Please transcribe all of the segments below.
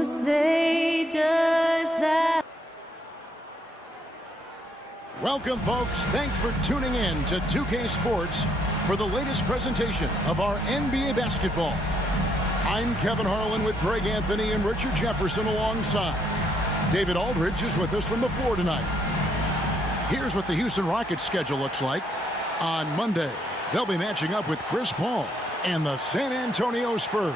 Who say does that? Welcome, folks. Thanks for tuning in to 2K Sports for the latest presentation of our NBA basketball. I'm Kevin Harlan with Greg Anthony and Richard Jefferson alongside. David Aldridge is with us from the floor tonight. Here's what the Houston Rockets schedule looks like. On Monday, they'll be matching up with Chris Paul and the San Antonio Spurs.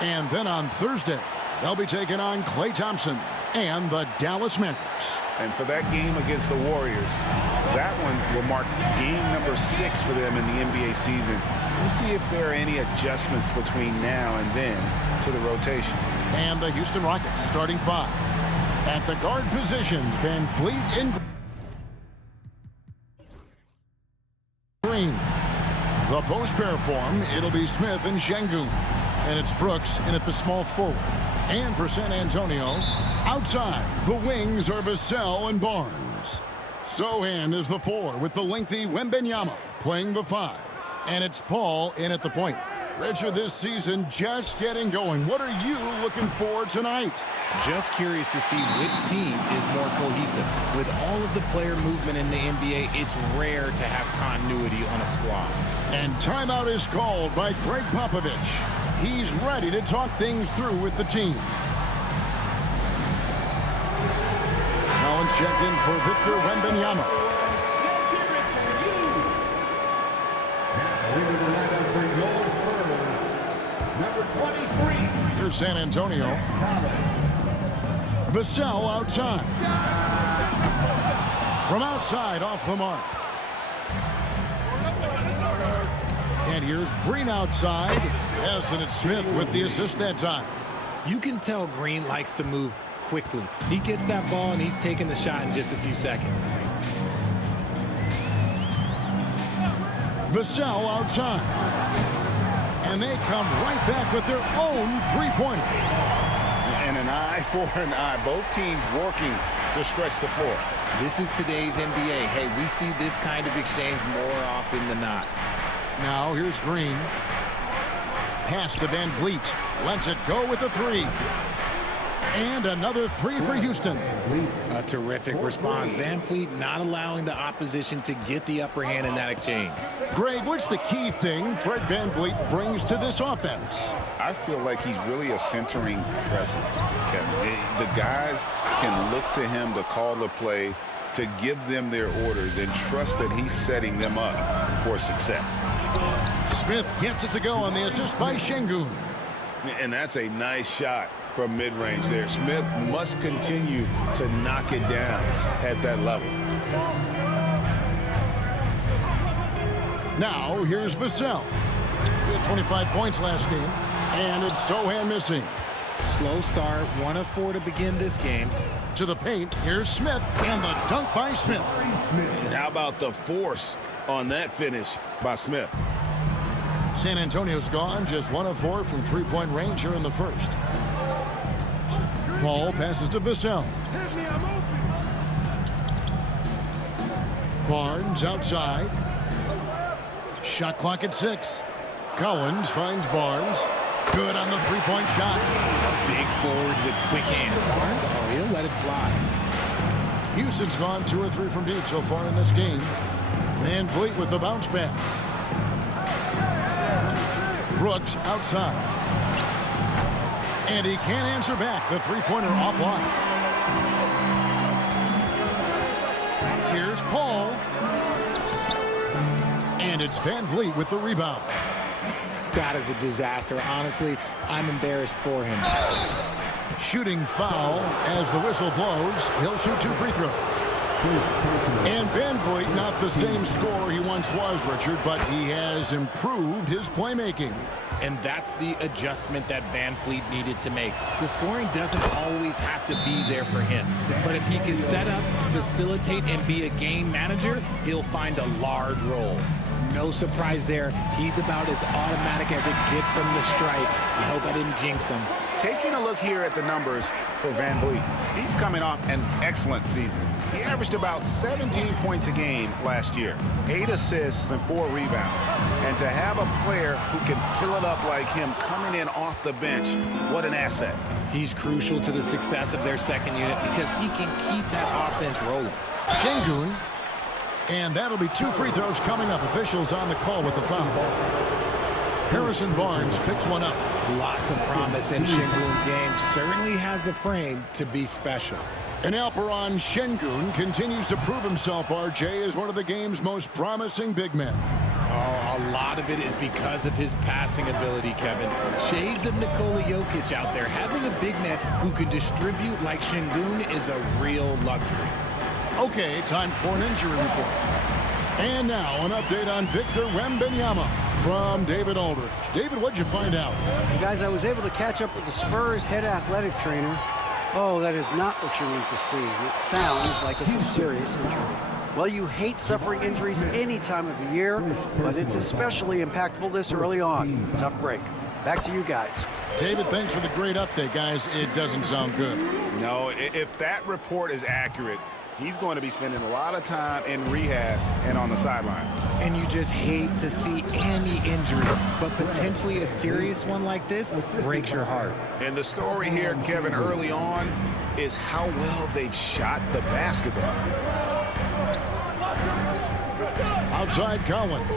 And then on Thursday, they'll be taking on Klay Thompson and the Dallas Mavericks. And for that game against the Warriors, that one will mark game number 6 for them in the NBA season. We'll see if there are any adjustments between now and then to the rotation. And the Houston Rockets starting 5. At the guard positions, Van Vliet in green. The post pair form, it'll be Smith and Şengün. And it's Brooks in at the small forward. And for San Antonio, outside, the wings are Vassell and Barnes. Sochan is the 4 with the lengthy Wembanyama playing the 5. And it's Paul in at the point. Richard, this season just getting going. What are you looking for tonight? Just curious to see which team is more cohesive. With all of the player movement in the NBA, it's rare to have continuity on a squad. And timeout is called by Greg Popovich. He's ready to talk things through with the team. Collins checked in for Victor Wembanyama. Number 23. Here's San Antonio. Vassell outside. From outside, off the mark. And here's Green outside. Yes, and it's Smith with the assist that time. You can tell Green likes to move quickly. He gets that ball, and he's taking the shot in just a few seconds. Vassell outside. And they come right back with their own three-pointer. And an eye for an eye. Both teams working to stretch the floor. This is today's NBA. Hey, we see this kind of exchange more often than not. Now here's Green. Pass to Van Vliet. Lets it go with a 3. And another 3 for Houston. A terrific response. Van Vliet not allowing the opposition to get the upper hand in that exchange. Greg, what's the key thing Fred Van Vliet brings to this offense? I feel like he's really a centering presence, Kevin. The guys can look to him to call the play, to give them their orders, and trust that he's setting them up for success. Smith gets it to go on the assist by Şengün. And that's a nice shot from mid-range there. Smith must continue to knock it down at that level. Now here's Vassell. He had 25 points last game, and it's Sochan missing. Slow start, 1 of 4 to begin this game. To the paint, here's Smith, and the dunk by Smith. And how about the force on that finish by Smith? San Antonio's gone, just 1 of 4 from three-point range here in the first. Paul passes to Vassell. Barnes outside. Shot clock at 6. Collins finds Barnes. Good on the three-point shot. A big forward with quick hands. Barnes, oh, he'll let it fly. Houston's gone 2 or 3 from deep so far in this game. Van Vliet with the bounce back. Brooks outside. And he can't answer back. The three-pointer offline. Here's Paul. And it's Van Vliet with the rebound. That is a disaster. Honestly, I'm embarrassed for him. Shooting foul as the whistle blows. He'll shoot 2 free throws. And Van Vliet, not the same scorer he once was, Richard, but he has improved his playmaking. And that's the adjustment that Van Vliet needed to make. The scoring doesn't always have to be there for him. But if he can set up, facilitate, and be a game manager, he'll find a large role. No surprise there. He's about as automatic as it gets from the stripe. I hope I didn't jinx him. Taking a look here at the numbers for Van Vliet. He's coming off an excellent season. He averaged about 17 points a game last year, 8 assists and 4 rebounds. And to have a player who can fill it up like him coming in off the bench, what an asset. He's crucial to the success of their second unit because he can keep that offense rolling. Şengün. And that'll be 2 free throws coming up. Officials on the call with the foul. Harrison Barnes picks one up. Lots of promise in Şengün's game. Certainly has the frame to be special. And Alperen Şengün continues to prove himself, RJ, as one of the game's most promising big men. Oh, a lot of it is because of his passing ability, Kevin. Shades of Nikola Jokic out there. Having a big man who can distribute like Şengün is a real luxury. Okay, time for an injury report. And now an update on Victor Wembanyama from David Aldridge. David, what'd you find out? Guys, I was able to catch up with the Spurs head athletic trainer. Oh, that is not what you need to see. It sounds like it's a serious injury. Well, you hate suffering injuries any time of the year, but it's especially impactful this early on. Tough break. Back to you guys. David, thanks for the great update, guys. It doesn't sound good. No, if that report is accurate, he's going to be spending a lot of time in rehab and on the sidelines. And you just hate to see any injury, but potentially a serious one like this breaks your heart. And the story here, Kevin, early on is how well they've shot the basketball. Outside Collins.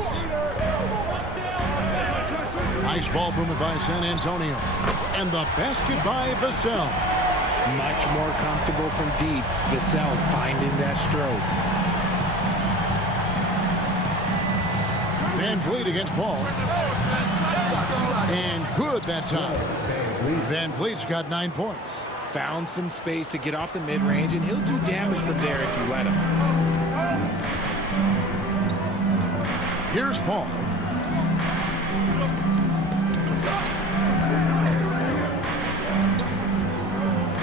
Nice ball movement by San Antonio. And the basket by Vassell. Much more comfortable from deep. Vassell finding that stroke. Van Vliet against Paul. And good that time. Van Vliet's got 9 points. Found some space to get off the mid-range, and he'll do damage from there if you let him. Here's Paul.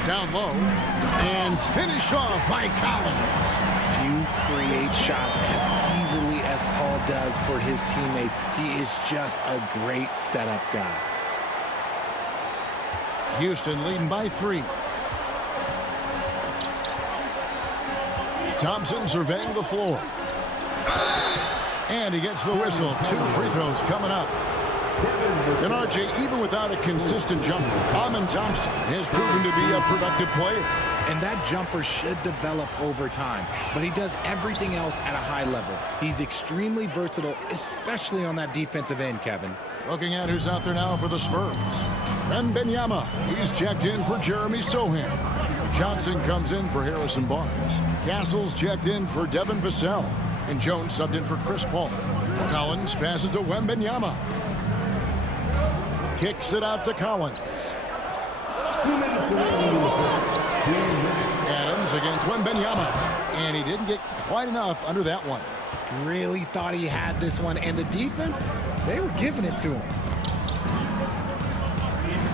Down low. And finished off by Collins. Few create shots as easily as Paul does for his teammates. He is just a great setup guy. Houston leading by 3. Thompson surveying the floor. And he gets the whistle. 2 free throws coming up. And RJ, even without a consistent jumper, Amen Thompson has proven to be a productive player. And that jumper should develop over time, but he does everything else at a high level. He's extremely versatile, especially on that defensive end, Kevin. Looking at who's out there now for the Spurs. Wembanyama, he's checked in for Jeremy Sohan. Johnson comes in for Harrison Barnes. Castles checked in for Devin Vassell. And Jones subbed in for Chris Paul. Collins passes to Wembanyama. Kicks it out to Collins. Adams against Wembanyama. And he didn't get quite enough under that one. Really thought he had this one, and the defense, they were giving it to him.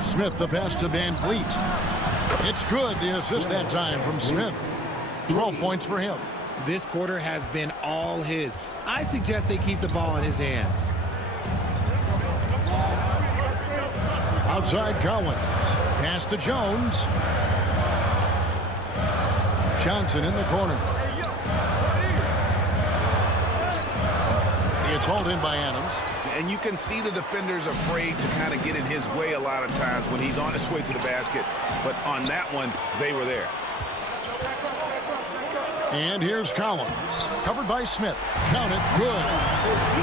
Smith the pass to Van Vliet. It's good, the assist that time from Smith. 12 points for him. This quarter has been all his. I suggest they keep the ball in his hands. Outside Collins. Pass to Jones. Johnson in the corner. It's hauled in by Adams. And you can see the defenders afraid to kind of get in his way a lot of times when he's on his way to the basket. But on that one, they were there. And here's Collins. Covered by Smith. Count it. Good.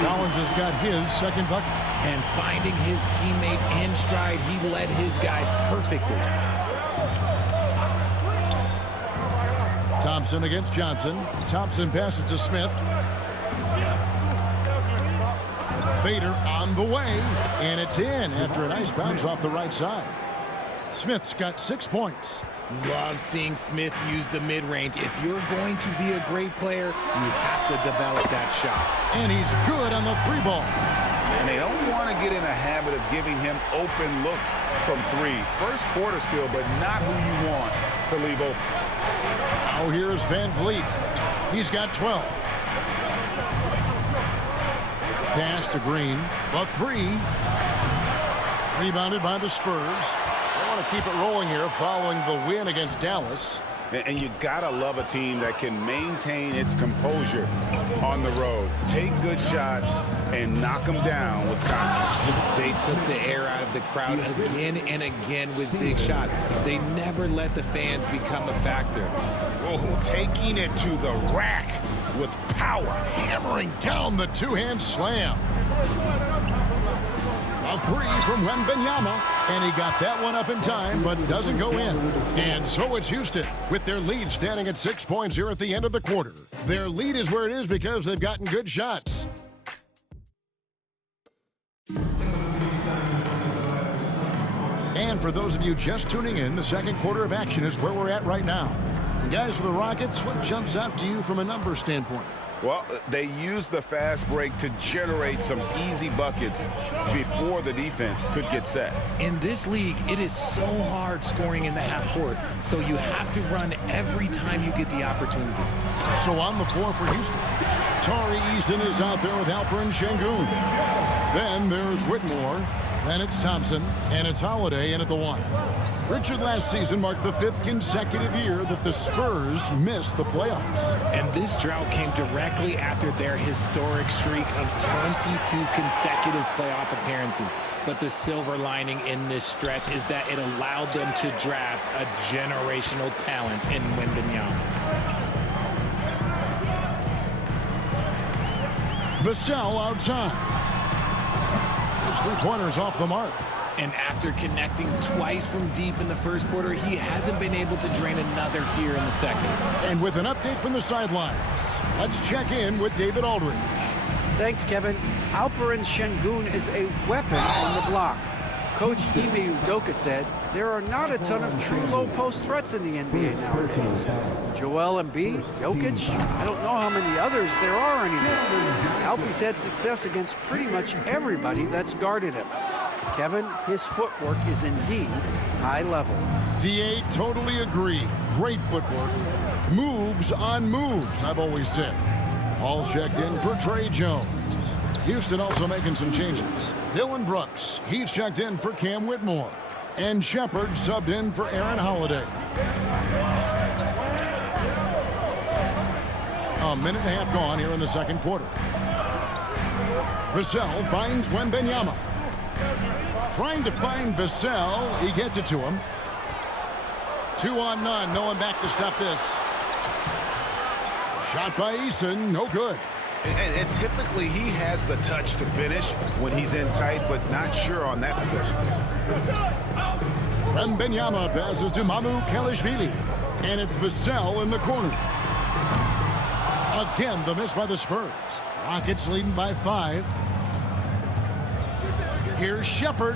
Collins has got his second bucket. And finding his teammate in stride, he led his guy perfectly. Thompson against Johnson. Thompson passes to Smith. Fader on the way. And it's in after a nice bounce off the right side. Smith's got 6 points. Love seeing Smith use the mid-range. If you're going to be a great player, you have to develop that shot. And he's good on the 3-ball. And they don't want to get in a habit of giving him open looks from 3. First quarter still, but not who you want to leave open. Now here's Van Vliet. He's got 12. Pass to Green. A three. Rebounded by the Spurs. They want to keep it rolling here following the win against Dallas. And you gotta love a team that can maintain its composure on the road. Take good shots and knock them down with confidence. They took the air out of the crowd again and again with big shots. They never let the fans become a factor. Oh, taking it to the rack with power. Hammering down the two-hand slam. A three from Wembanyama, and he got that one up in time, but doesn't go in. And so it's Houston, with their lead standing at 6 points here at the end of the quarter. Their lead is where it is because they've gotten good shots. And for those of you just tuning in, the second quarter of action is where we're at right now. And guys, for the Rockets, what jumps out to you from a numbers standpoint? Well, they use the fast break to generate some easy buckets before the defense could get set. In this league, it is so hard scoring in the half court, so you have to run every time you get the opportunity. So on the floor for Houston, Tari Easton is out there with Alperen Şengün. Then there's Whitmore, then it's Thompson, and it's Holiday in at the one. Richard, last season marked the 5th consecutive year that the Spurs missed the playoffs. And this drought came directly after their historic streak of 22 consecutive playoff appearances. But the silver lining in this stretch is that it allowed them to draft a generational talent in Wembanyama. Vassell outside. His three-pointers off the mark. And after connecting twice from deep in the first quarter, he hasn't been able to drain another here in the second. And with an update from the sidelines, let's check in with David Aldridge. Thanks, Kevin. Alperen Şengün is a weapon on the block. Coach Ime Udoka said there are not a ton of true low-post threats in the NBA nowadays. Joel Embiid, Jokic, I don't know how many others there are anymore. Alpie's had success against pretty much everybody that's guarded him. Kevin, his footwork is indeed high level. DA totally agree. Great footwork. Moves on moves, I've always said. Paul checked in for Trey Jones. Houston also making some changes. Dylan Brooks, he's checked in for Cam Whitmore. And Shepard subbed in for Aaron Holiday. A minute and a half gone here in the second quarter. Vassell finds Wembanyama. Trying to find Vassell. He gets it to him. 2 on none. No one back to stop this. Shot by Eason. No good. And typically he has the touch to finish when he's in tight, but not sure on that possession. Wembanyama passes to Kelishvili. And it's Vassell in the corner. Again, the miss by the Spurs. Rockets leading by 5. Here's Shepard.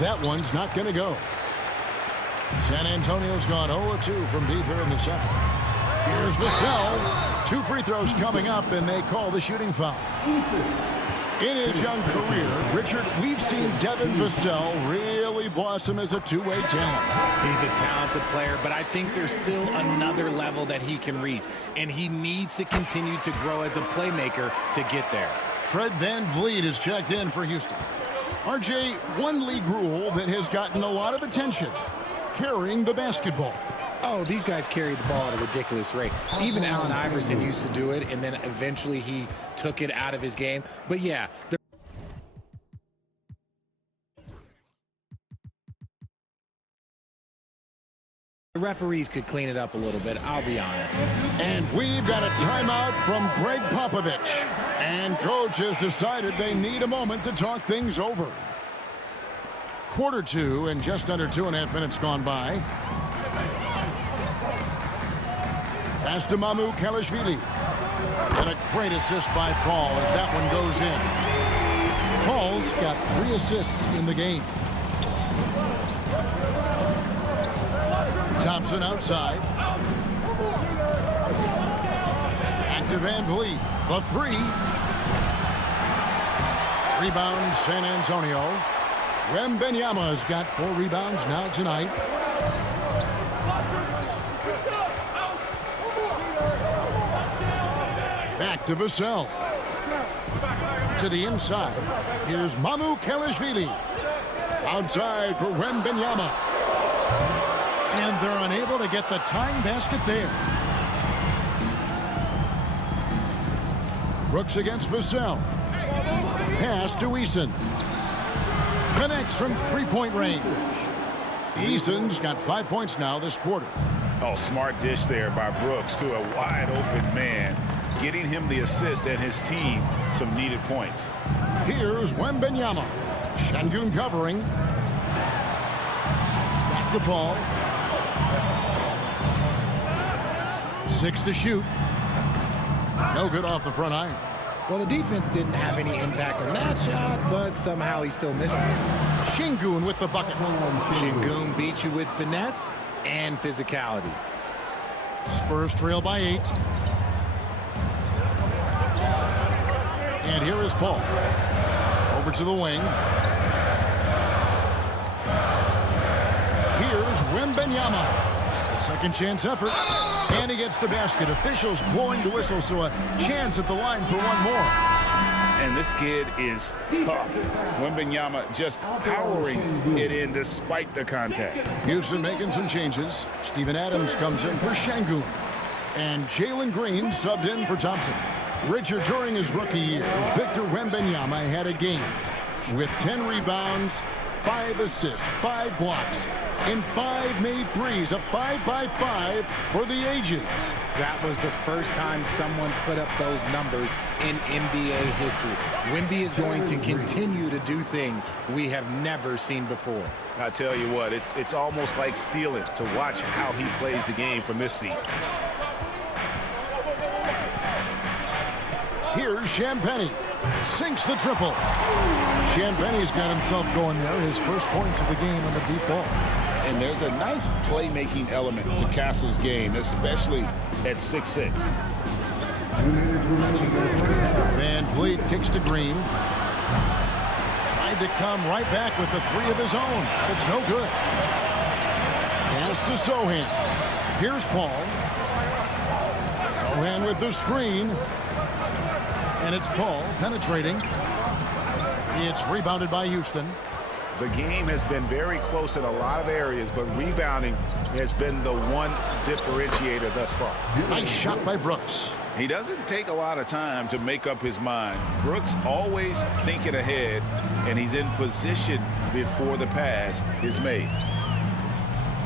That one's not going to go. San Antonio's gone 0-2 from deep here in the second. Here's Vassell. 2 free throws coming up, and they call the shooting foul. In his young career, Richard, we've seen Devin Vassell really blossom as a two-way talent. He's a talented player, but I think there's still another level that he can reach, and he needs to continue to grow as a playmaker to get there. Fred VanVleet is checked in for Houston. RJ, one league rule that has gotten a lot of attention, carrying the basketball. Oh, these guys carry the ball at a ridiculous rate. Even Allen Iverson used to do it, and then eventually he took it out of his game. But yeah, the referees could clean it up a little bit, I'll be honest. And we've got a timeout from Greg Popovich. And coach has decided they need a moment to talk things over. Quarter 2 and just under 2.5 minutes gone by. Pass to Kelishvili. And a great assist by Paul as that one goes in. Paul's got 3 assists in the game. Thompson outside. Back to VanVleet. The 3. Rebound San Antonio. Wembanyama's got 4 rebounds now tonight. Back to Vassell. To the inside. Here's Mamu Kelishvili. Outside for Wembanyama. And they're unable to get the tying basket there. Brooks against Vassell. Pass to Eason. Connects from three-point range. Eason's got 5 points now this quarter. Oh, smart dish there by Brooks to a wide-open man, getting him the assist and his team some needed points. Here's Wembanyama. Şengün covering. Back to Paul. 6 to shoot. No good off the front iron. Well, the defense didn't have any impact on that shot, but somehow he still misses it. Şengün with the bucket. Şengün beat you with finesse and physicality. Spurs trail by 8. And here is Paul. Over to the wing. Here's Wembanyama. A second chance effort. And he gets the basket. Officials blowing the whistle, so a chance at the line for one more. And this kid is tough. Wembanyama just powering it in despite the contact. Houston making some changes. Steven Adams comes in for Şengün. And Jalen Green subbed in for Thompson. Richard, during his rookie year, Victor Wembanyama had a game with 10 rebounds, 5 assists, 5 blocks, and 5 made threes, a 5-by-5 for the ages. That was the first time someone put up those numbers in NBA history. Wemby is going to continue to do things we have never seen before. I tell you what, it's almost like stealing to watch how he plays the game from this seat. Here's Champagnie. Sinks the triple. Champagnie's got himself going there. His first points of the game on the deep ball. And there's a nice playmaking element to Castle's game, especially at 6'6". Van Vliet kicks to Green. Tried to come right back with the 3 of his own. It's no good. Pass to Sohan. Here's Paul. Sohan with the screen. And it's Paul penetrating. It's rebounded by Houston. The game has been very close in a lot of areas, but rebounding has been the one differentiator thus far. Nice shot by Brooks. He doesn't take a lot of time to make up his mind. Brooks always thinking ahead, and he's in position before the pass is made.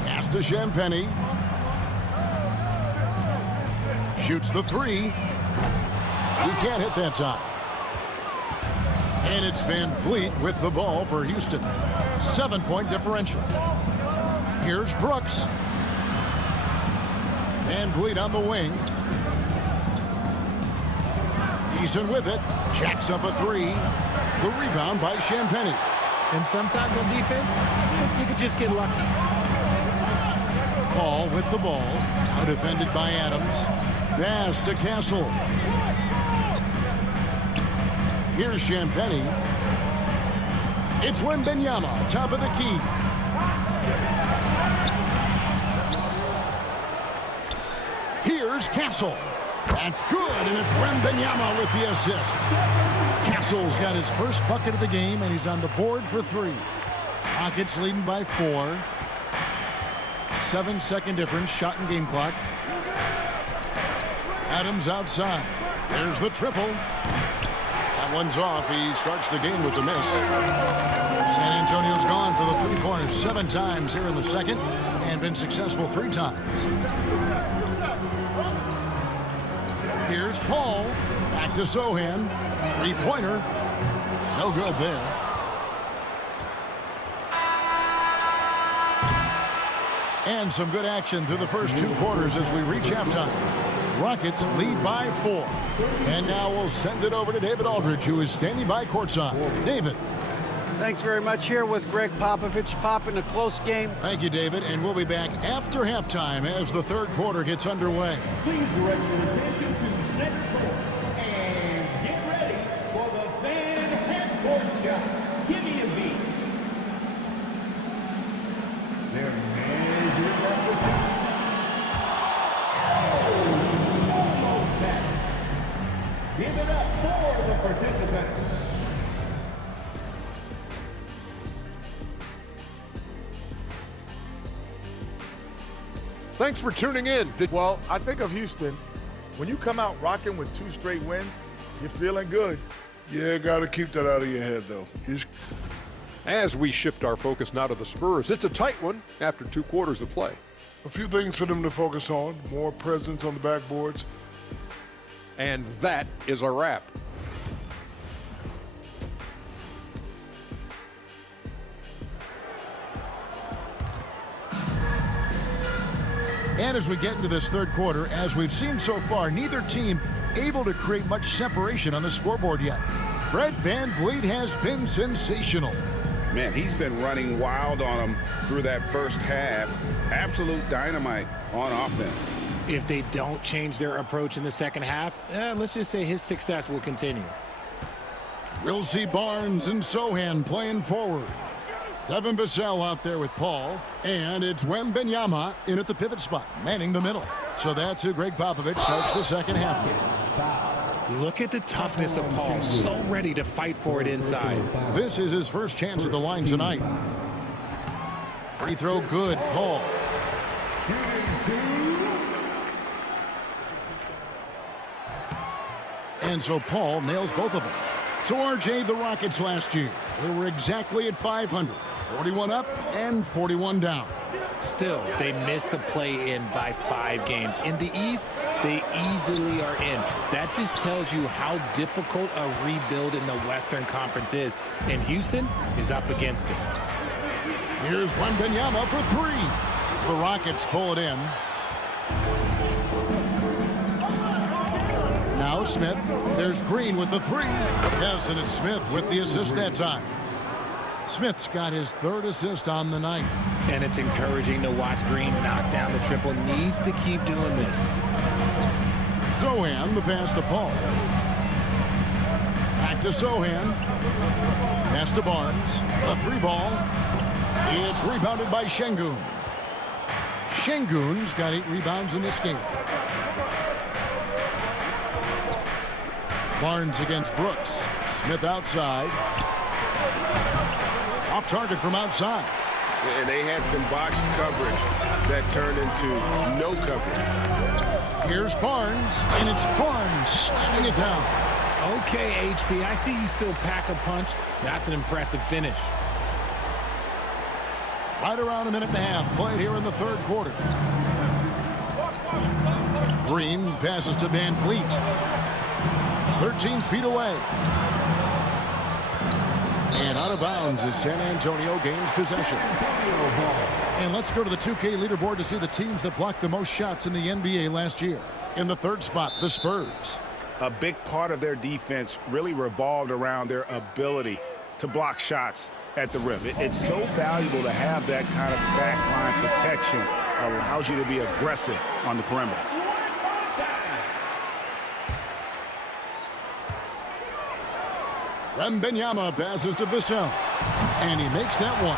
Pass to Champagnie. Shoots the 3. He can't hit that time. And it's Van Vliet with the ball for Houston. 7-point differential. Here's Brooks. Van Vliet on the wing. Eason with it. Jacks up a 3. The rebound by Champagnie. And sometimes on defense, you could just get lucky. Paul with the ball. Now defended by Adams. Pass to Castle. Here's Champagnie. It's Wembanyama, top of the key. Here's Castle. That's good, and it's Wembanyama with the assist. Castle's got his first bucket of the game, and he's on the board for 3. Rockets leading by 4. 7-second difference, shot and game clock. Adams outside. There's the triple. That one's off. He starts the game with the miss. San Antonio's gone for the 3-pointers 7 times here in the second and been successful 3 times. Here's Paul. Back to Sohan. 3-pointer. No good there. And some good action through the first 2 quarters as we reach halftime. Rockets lead by 4. And now we'll send it over to David Aldridge, who is standing by courtside. David. Thanks very much. Here with Greg Popovich. Pop in a close game. Thank you, David. And we'll be back after halftime as the 3rd quarter gets underway. Please direct your attention to center court and get ready for the fan half-court shot. Give me a beat. There is your representative. Almost set. Give it up for the participants. Thanks for tuning in. Well, I think of Houston. When you come out rocking with 2 straight wins, you're feeling good. Yeah, got to keep that out of your head, though. As we shift our focus now to the Spurs, it's a tight one after 2 quarters of play. A few things for them to focus on. More presence on the backboards. And that is a wrap. And as we get into this third quarter, as we've seen so far, neither team able to create much separation on the scoreboard yet. Fred VanVleet has been sensational. Man, he's been running wild on them through that first half. Absolute dynamite on offense. If they don't change their approach in the second half, let's just say his success will continue. We'll see Barnes and Sohan playing forward. Devin Vassell out there with Paul. And it's Wembanyama in at the pivot spot, manning the middle. So that's who Greg Popovich starts the second half with. Look at the toughness of Paul, so ready to fight for it inside. This is his first chance at the line tonight. Free throw good, Paul. And so Paul nails both of them. So RJ, the Rockets last year, they were exactly at 500, 41 up and 41 down. Still, they missed the play-in by 5 games. In the East, they easily are in. That just tells you how difficult a rebuild in the Western Conference is. And Houston is up against it. Here's Wembanyama for 3. The Rockets pull it in. Now Smith. There's Green with the 3. Yes, and it's Smith with the assist that time. Smith's got his 3rd assist on the night. And it's encouraging to watch Green knock down the triple. Needs to keep doing this. Sohan, the pass to Paul. Back to Sohan. Pass to Barnes. A 3 ball. It's rebounded by Şengün. Şengün's got 8 rebounds in this game. Barnes against Brooks. Smith outside. Off target from outside. And they had some botched coverage that turned into no coverage. Here's Barnes, and it's Barnes slamming it down. Okay, HB, I see you still pack a punch. That's an impressive finish. Right around a minute and a half played here in the third quarter. Green passes to VanVleet. 13 feet away. And out of bounds as San Antonio gains possession. And let's go to the 2K leaderboard to see the teams that blocked the most shots in the NBA last year. In the 3rd spot, the Spurs. A big part of their defense really revolved around their ability to block shots at the rim. It's so valuable to have that kind of backline protection. Allows you to be aggressive on the perimeter. Wembanyama passes to Vassell. And he makes that one.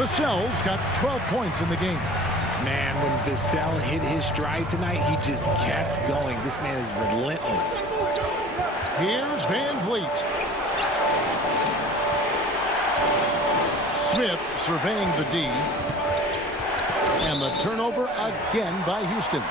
Vassell's got 12 points in the game. Man, when Vassell hit his stride tonight, he just kept going. This man is relentless. Here's VanVleet. Smith surveying the D. And the turnover again by Houston.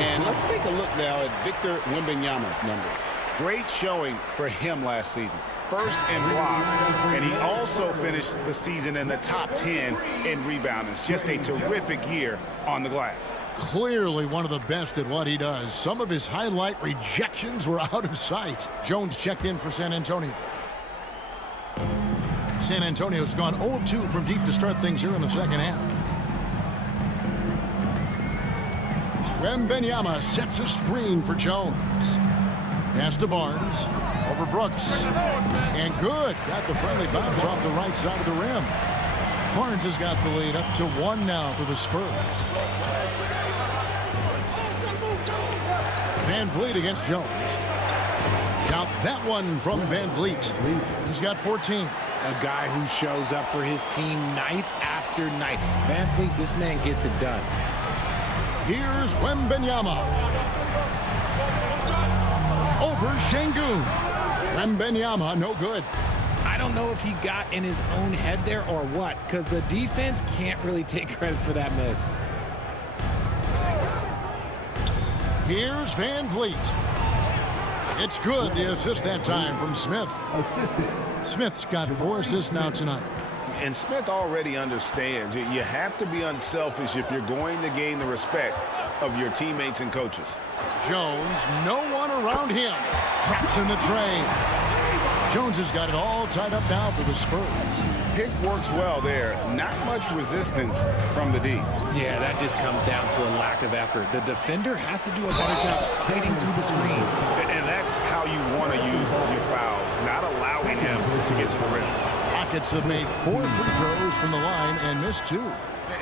And let's take a look now at Victor Wembanyama's numbers. Great showing for him last season. First in blocks, and he also finished the season in the top 10 in rebounding. It's just a terrific year on the glass. Clearly one of the best at what he does. Some of his highlight rejections were out of sight. Jones checked in for San Antonio. San Antonio's gone 0 of 2 from deep to start things here in the second half. Wembanyama sets a screen for Jones. Pass to Barnes. Over Brooks. And good. Got the friendly bounce off the right side of the rim. Barnes has got the lead up to 1 now for the Spurs. VanVleet against Jones. Count that one from VanVleet. He's got 14. A guy who shows up for his team night after night. VanVleet, this man gets it done. Here's Wembanyama. Over Şengün. Wembanyama, no good. I don't know if he got in his own head there or what, because the defense can't really take credit for that miss. Here's Van Vliet. It's good, the assist that time from Smith. Smith's got 4 assists now tonight. And Smith already understands you have to be unselfish if you're going to gain the respect of your teammates and coaches. Jones, no one around him. Traps in the tray. Jones has got it all tied up now for the Spurs. Pick works well there. Not much resistance from the D. Yeah, that just comes down to a lack of effort. The defender has to do a better job fighting through the screen. And that's how you want to use your fouls, not allowing him to get to the rim. Rockets have made 4 free throws from the line and missed 2.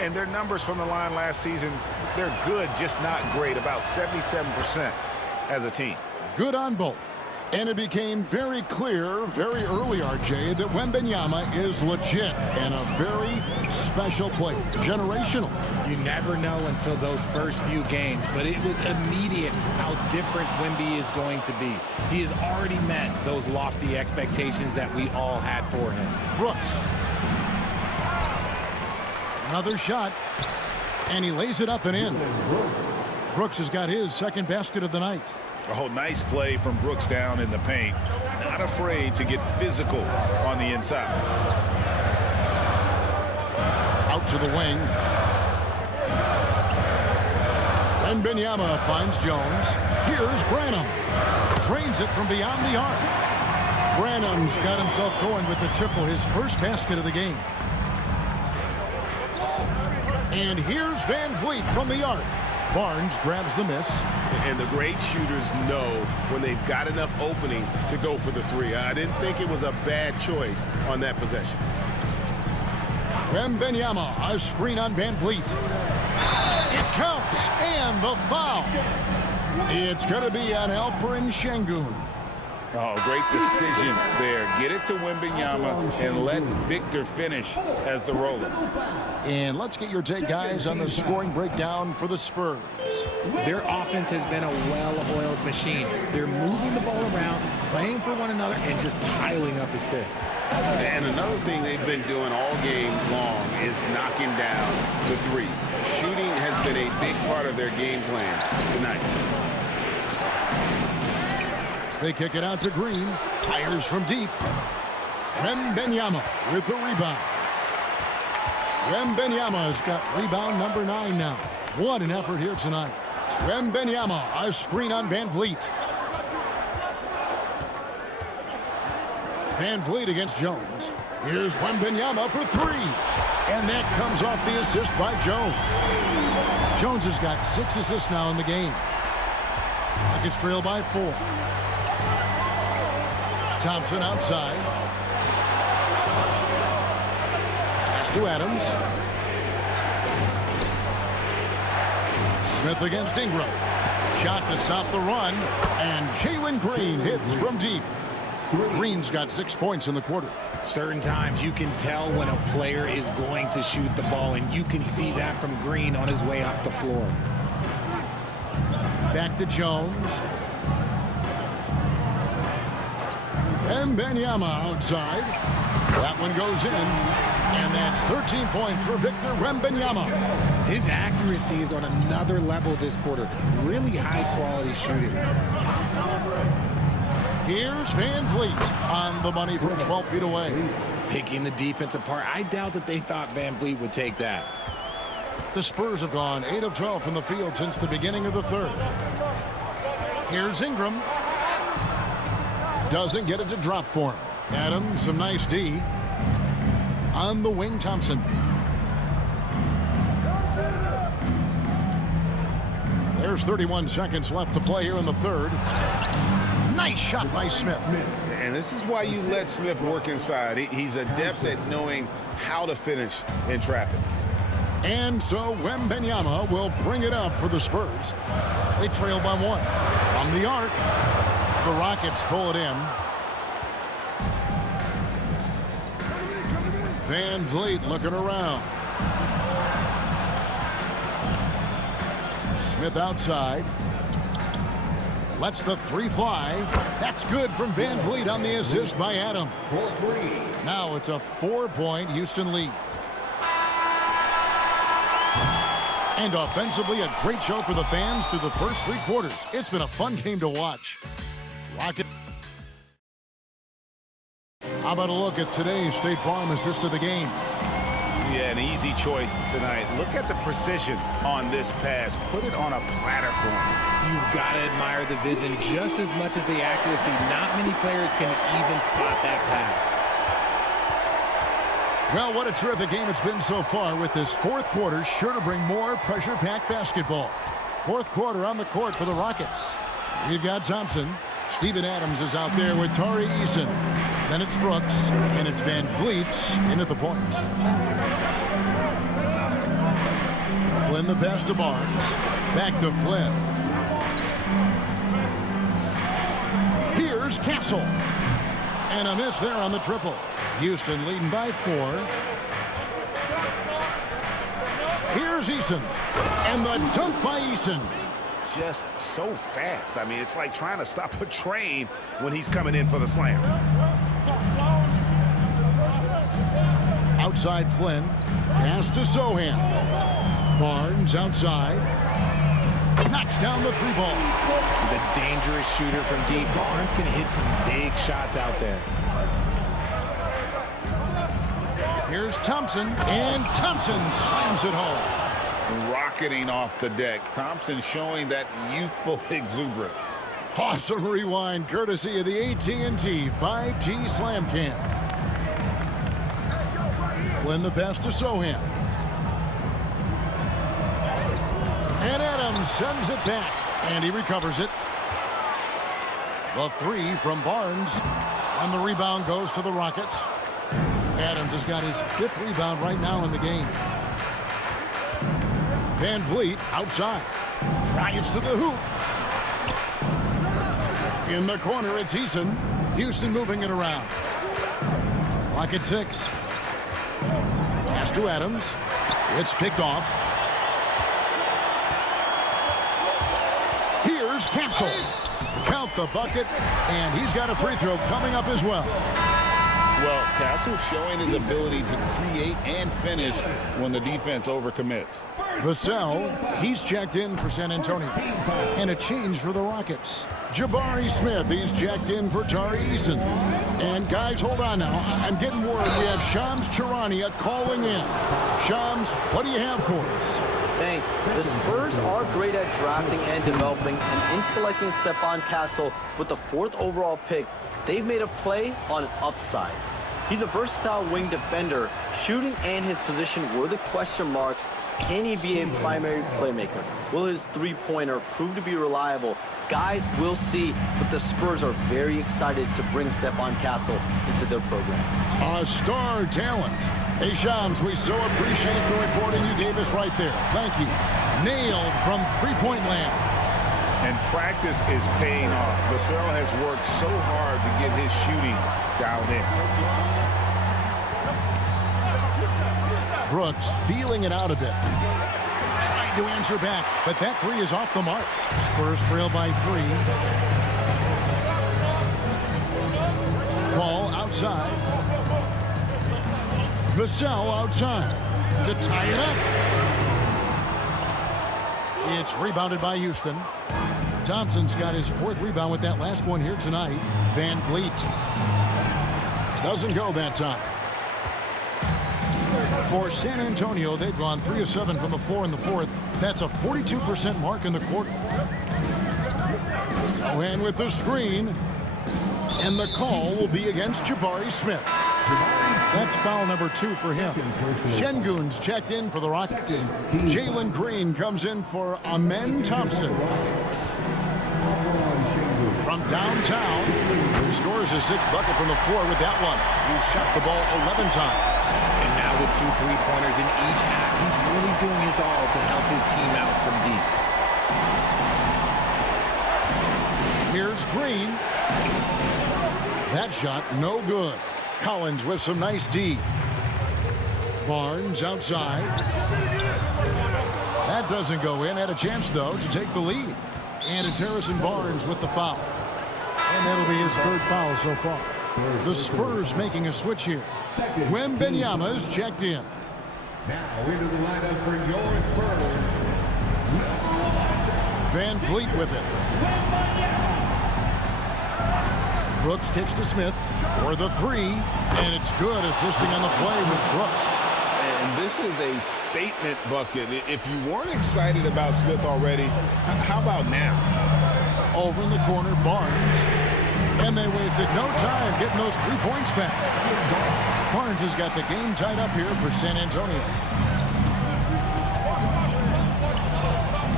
And their numbers from the line last season, they're good, just not great, about 77% as a team. Good on both. And it became very clear very early, RJ, that Wembanyama is legit and a very special player. Generational. You never know until those first few games, but it was immediate how different Wemby is going to be. He has already met those lofty expectations that we all had for him. Brooks. Another shot. And he lays it up and in. Brooks has got his second basket of the night. Oh, nice play from Brooks down in the paint. Not afraid to get physical on the inside. Out to the wing. Wembanyama finds Jones. Here's Branham. Drains it from beyond the arc. Branham's got himself going with the triple, his first basket of the game. And here's Van Vliet from the arc. Barnes grabs the miss. And the great shooters know when they've got enough opening to go for the 3. I didn't think it was a bad choice on that possession. Wembanyama, a screen on Van Vliet. It counts, and the foul. It's going to be on Alperen Şengün. Oh, great decision there. Get it to Wembanyama and let Victor finish as the roller. And let's get your take, guys, on the scoring breakdown for the Spurs. Their offense has been a well-oiled machine. They're moving the ball around, playing for one another, and just piling up assists. And another thing they've been doing all game long is knocking down the 3. Shooting has been a big part of their game plan tonight. They kick it out to Green. Fires from deep. Wembanyama with the rebound. Wembanyama's got rebound number 9 now. What an effort here tonight. Wembanyama, a screen on Van Vliet. Van Vliet against Jones. Here's Wembanyama for 3. And that comes off the assist by Jones. Jones has got 6 assists now in the game. Rockets trail by 4. Thompson outside. Pass to Adams. Smith against Ingram. Shot to stop the run. And Jalen Green hits from deep. Green's got 6 points in the quarter. Certain times you can tell when a player is going to shoot the ball, and you can see that from Green on his way up the floor. Back to Jones. Wembanyama outside. That one goes in. And that's 13 points for Victor Wembanyama. His accuracy is on another level this quarter. Really high-quality shooting. Here's Van Vliet on the money from 12 feet away. Picking the defense apart. I doubt that they thought Van Vliet would take that. The Spurs have gone 8 of 12 from the field since the beginning of the third. Here's Ingram. Doesn't get it to drop for him. Adams, some nice D. On the wing, Thompson. There's 31 seconds left to play here in the third. Nice shot by Smith. And this is why you let Smith work inside. He's adept at knowing how to finish in traffic. And so Wembanyama will bring it up for the Spurs. They trail by 1. From the arc, the Rockets pull it in. Van Vliet looking around. Smith outside. Lets the 3 fly. That's good from Van Vliet on the assist by Adams. Now it's a 4-point Houston lead. And offensively, a great show for the fans through the first 3 quarters. It's been a fun game to watch. Rocket. How about a look at today's State Farm assist of the game? Yeah, an easy choice tonight. Look at the precision on this pass. Put it on a platter for him. You've got to admire the vision just as much as the accuracy. Not many players can even spot that pass. Well, what a terrific game it's been so far, with this 4th quarter sure to bring more pressure-packed basketball. 4th quarter on the court for the Rockets. We've got Thompson. Steven Adams is out there with Tari Eason. Then it's Brooks, and it's Van Vliet in at the point. Flynn the pass to Barnes. Back to Flynn. Here's Castle. And a miss there on the triple. Houston leading by 4. Here's Eason. And the dunk by Eason. Just so fast. I mean, it's like trying to stop a train when he's coming in for the slam. Outside Flynn. Pass to Sohan. Barnes outside. Knocks down the 3-ball. He's a dangerous shooter from deep. Barnes can hit some big shots out there. Here's Thompson, and Thompson slams it home. Rocketing off the deck. Thompson showing that youthful exuberance. Awesome rewind, courtesy of the AT&T 5G Slam Cam. Flynn the pass to Sohan. And Adams sends it back, and he recovers it. The 3 from Barnes, and the rebound goes to the Rockets. Adams has got his 5th rebound right now in the game. Van Vliet outside. Drives to the hoop. In the corner, it's Eason. Houston moving it around. Clock at 6. Pass to Adams. It's picked off. Here's Castle. Count the bucket, and he's got a free throw coming up as well. Well, Castle showing his ability to create and finish when the defense overcommits. Vassell, he's checked in for San Antonio. And a change for the Rockets. Jabari Smith, he's checked in for Tari Eason. And guys, hold on now. I'm getting word we have Shams Charania calling in. Shams, what do you have for us? Thanks. The Spurs are great at drafting and developing, and in selecting Stephon Castle with the 4th overall pick, they've made a play on upside. He's a versatile wing defender. Shooting and his position were the question marks. Can he be a primary playmaker? Will his 3-pointer prove to be reliable? Guys, we'll see, but the Spurs are very excited to bring Stephon Castle into their program. A star talent. Hey, Shams, we so appreciate the reporting you gave us right there. Thank you. Nailed from 3-point land. And practice is paying off. Vassell has worked so hard to get his shooting dialed in. Brooks feeling it out a bit. Trying to answer back, but that 3 is off the mark. Spurs trail by 3. Ball outside. Vassell outside to tie it up. It's rebounded by Houston. Thompson's got his 4th rebound with that last one here tonight. Van Vliet. Doesn't go that time. For San Antonio, they've gone 3 of 7 from the floor in the 4th. That's a 42% mark in the quarter. And with the screen, and the call will be against Jabari Smith. That's foul number 2 for him. Şengün's checked in for the Rockets. Jalen Green comes in for Amen Thompson. From downtown, he scores his 6th bucket from the floor with that one. He's shot the ball 11 times. And now with 2 3-pointers in each half, he's really doing his all to help his team out from deep. Here's Green. That shot, no good. Collins with some nice D. Barnes outside. That doesn't go in. Had a chance, though, to take the lead. And it's Harrison Barnes with the foul. And that'll be his 3rd foul so far. The Spurs making a switch here. Wembanyama's checked in. Now into the lineup for your Spurs, Van Vliet with it. Brooks kicks to Smith for the three, and it's good. Assisting on the play was Brooks. And this is a statement bucket. If you weren't excited about Smith already, how about now? Over in the corner, Barnes. And they wasted no time getting those 3 points back. Barnes has got the game tied up here for San Antonio.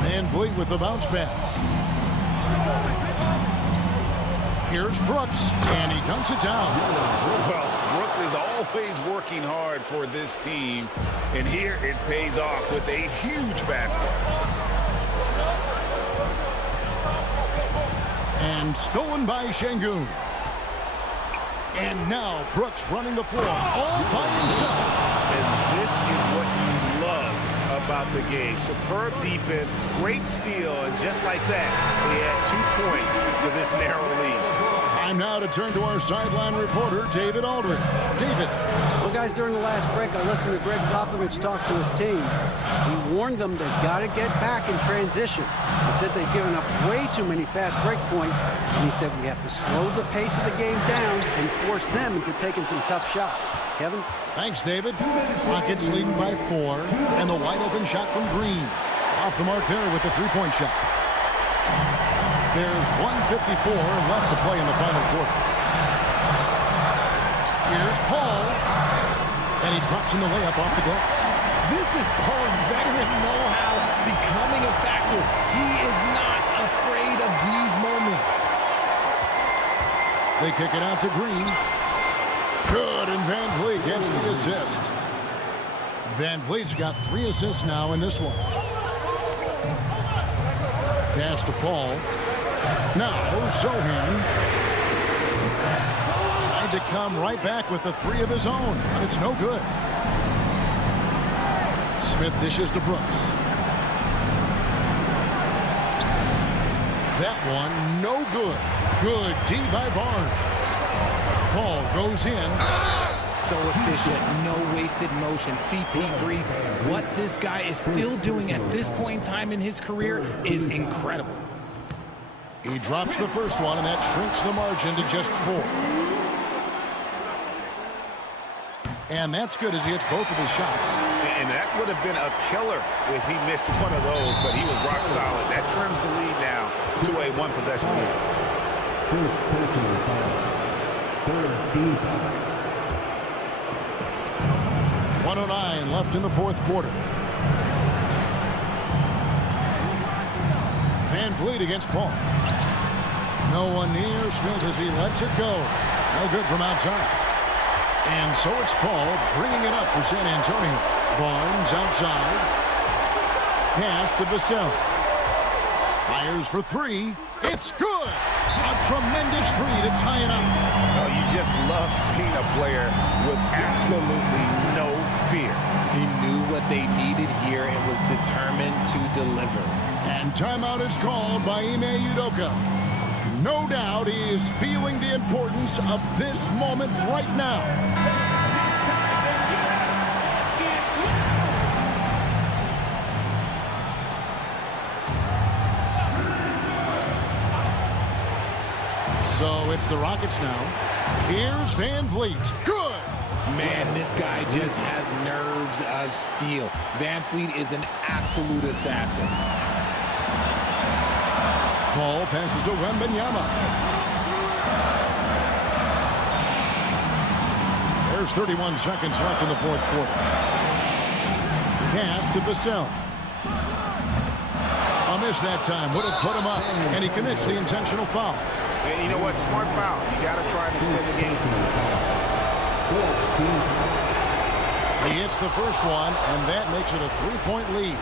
Van Vliet with the bounce pass. Here's Brooks, and he dunks it down. Well, Brooks is always working hard for this team, and here it pays off with a huge basket. And stolen by Şengün. And now Brooks running the floor all by himself. And this is what you love about the game. Superb defense, great steal, and just like that, they add 2 points to this narrow lead. Time now to turn to our sideline reporter, David Aldridge. David. Well, guys, during the last break, I listened to Greg Popovich talk to his team. He warned them they've got to get back in transition. He said they've given up way too many fast break points, and he said we have to slow the pace of the game down and force them into taking some tough shots. Kevin? Thanks, David. Rockets leading by 4, and the wide open shot from Green. Off the mark there with the three-point shot. There's 1:54 left to play in the final quarter. Here's Paul, and he drops in the layup off the glass. This is Paul's veteran know-how becoming a factor. He is not afraid of these moments. They kick it out to Green. Good, and Van Vliet gets the assist. Van Vliet's got 3 assists now in this one. Pass to Paul. Now, Sohan tried to come right back with the 3 of his own, but it's no good. Smith dishes to Brooks. That one, no good. Good D by Barnes. Paul goes in. So efficient, no wasted motion. CP3, what this guy is still doing at this point in time in his career is incredible. He drops the first one, and that shrinks the margin to just 4. And that's good as he hits both of his shots. And that would have been a killer if he missed one of those, but he was rock solid. That trims the lead now to a 1-possession lead. 1:09 left in the fourth quarter. Van Vliet against Paul. No one near Smith as he lets it go. No good from outside. And so it's Paul bringing it up for San Antonio. Barnes outside. Pass to Vassell. Fires for 3. It's good. A tremendous 3 to tie it up. Oh, you just love seeing a player with absolutely no fear. He knew what they needed here and was determined to deliver. And timeout is called by Ime Udoka. No doubt he is feeling the importance of this moment right now. So it's the Rockets now. Here's Van Vliet. Good. Man, this guy just has nerves of steel. Van Vliet is an absolute assassin. Paul passes to Wembanyama. There's 31 seconds left in the fourth quarter. Pass to Vassell. A miss that time. Would have put him up. And he commits the intentional foul. And you know what? Smart foul. You got to try and extend the game. He hits the first one, and that makes it a 3-point lead.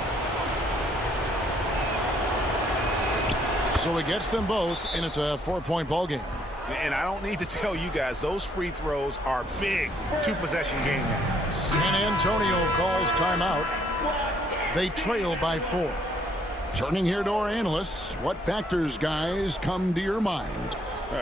So he gets them both, and it's a 4-point ball game. And I don't need to tell you guys, those free throws are big. 2-possession game now. San Antonio calls timeout. They trail by 4. Turning here to our analysts, what factors, guys, come to your mind?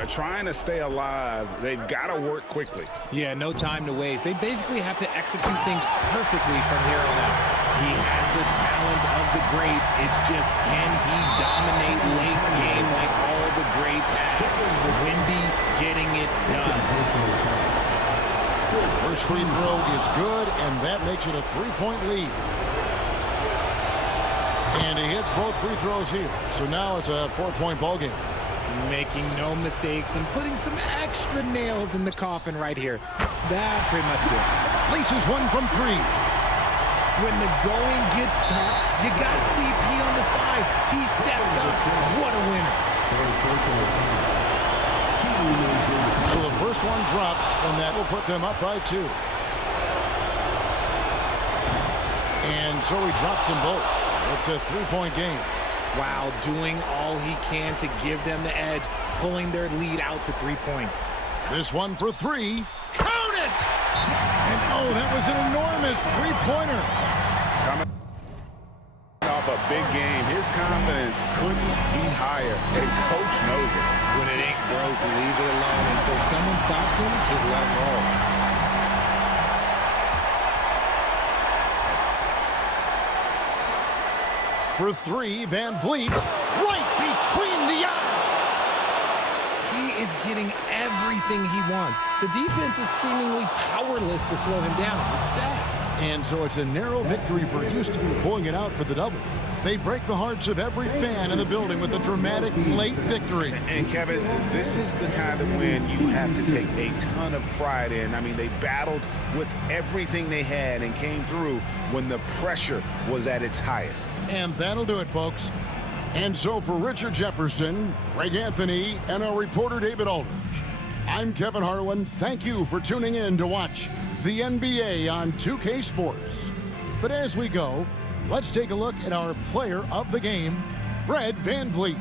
Trying to stay alive, they've got to work quickly. Yeah, no time to waste. They basically have to execute things perfectly from here on out. He has the talent of the greats. It's just, can he dominate late game like all the greats have? Wemby getting it done. First free throw is good, and that makes it a 3-point lead. And he hits both free throws here. So now it's a 4-point ball game. Making no mistakes and putting some extra nails in the coffin right here. That pretty much did. Laces one from 3. When the going gets tough, you got CP on the side. He steps up. What a winner. So the first one drops, and that will put them up by 2. And so he drops them both. It's a 3-point game. Wow, doing all he can to give them the edge, pulling their lead out to 3 points. This one for 3. Count it! And oh, that was an enormous 3-pointer. Coming off a big game, his confidence couldn't be higher, and coach knows it. When it ain't broke, leave it alone. Until someone stops him, just let him roll. For 3, Van Vliet, right between the eyes. He is getting everything he wants. The defense is seemingly powerless to slow him down. It's sad. And so it's a narrow victory for Houston, pulling it out for the double. They break the hearts of every fan in the building with a dramatic late victory. And Kevin, this is the kind of win you have to take a ton of pride in. I mean, they battled with everything they had and came through when the pressure was at its highest. And that'll do it, folks. And so for Richard Jefferson, Greg Anthony, and our reporter David Aldridge, I'm Kevin Harlan. Thank you for tuning in to watch the NBA on 2K Sports. But as we go, let's take a look at our player of the game, Fred VanVleet.